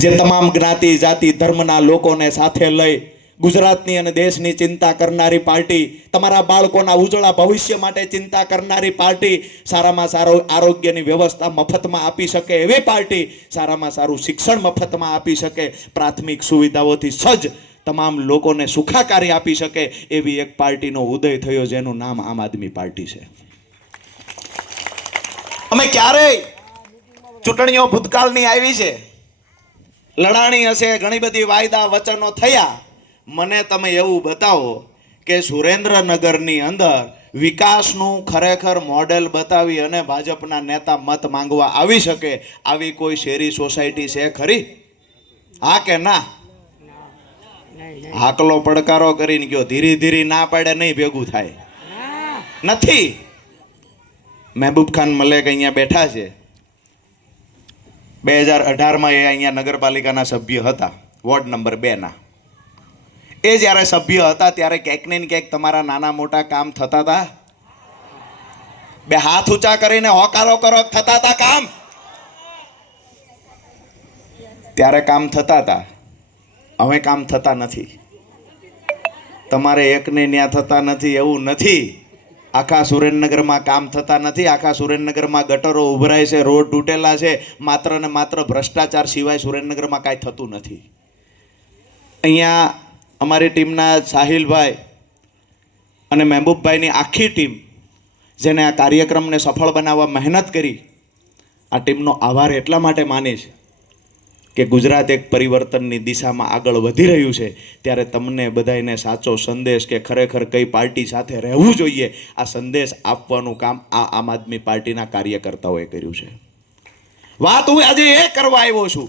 જે તમામ જ્ઞાતિ જાતિ ધર્મના લોકોને સાથે લઈ ગુજરાતની અને દેશની ચિંતા કરનારી પાર્ટી, તમારા બાળકોના ઉજળા ભવિષ્ય માટે ચિંતા કરનારી પાર્ટી, સારામાં સારું આરોગ્યની વ્યવસ્થા મફતમાં આપી શકે એવી પાર્ટી, સારામાં સારું શિક્ષણ મફતમાં આપી શકે, પ્રાથમિક સુવિધાઓથી સજ્જ તમામ લોકોને સુખાકારી આપી શકે એવી એક પાર્ટીનો ઉદય થયો જેનું નામ આમ આદમી પાર્ટી છે. અમે ક્યારેય ચૂંટણીઓ ભૂતકાળની આવી છે, લડાણી હશે, ઘણી બધી વાયદા વચનો થયા. મને તમે એવું બતાવો કે સુરેન્દ્રનગરની અંદર વિકાસનું ખરેખર મોડેલ બતાવી અને ભાજપના નેતા મત માંગવા આવી શકે આવી કોઈ શેરી સોસાયટી છે ખરી? હા કે ના? હાકલો પડકારો કરીને ગયો, ધીરે ધીરે ના પાડે નહીં ભેગું થાય નથી. મહેબૂબ ખાન મલેક અહીંયા બેઠા છે. 2018માં એ અહીંયા નગરપાલિકાના સભ્ય હતા, વોર્ડ નંબર 2ના. એ જ્યારે સભ્ય હતા ત્યારે ક્યાંક ને ક્યાંક તમારા નાના મોટા કામ થતા હતા? બે હાથ ઊંચા કરીને હોકારો કરો, થતા હતા કામ? ત્યારે કામ થતા હતા, હવે કામ થતા નથી. તમારે એકને ન્યા થતા નથી એવું નથી. આખા સુરેન્દ્રનગરમાં કામ થતા નથી. આખા સુરેન્દ્રનગરમાં ગટરો ઉભરાય છે, રોડ તૂટેલા છે. માત્ર ને માત્ર ભ્રષ્ટાચાર સિવાય સુરેન્દ્રનગરમાં કાંઈ થતું નથી. અહીંયા અમારી ટીમના સાહિલભાઈ અને મહેબૂબભાઈની આખી ટીમ જેને આ કાર્યક્રમને સફળ બનાવવા મહેનત કરી, આ ટીમનો આભાર એટલા માટે માનીશ કે ગુજરાત એક પરિવર્તનની દિશામાં આગળ વધી રહ્યું છે. ત્યારે તમને બધાને સાચો સંદેશ કે ખરેખર કઈ પાર્ટી સાથે રહેવું જોઈએ આ સંદેશ આપવાનું કામ આ આમ આદમી પાર્ટીના કાર્યકર્તાઓએ કર્યું છે. વાત હું આજે એ કરવા આવ્યો છું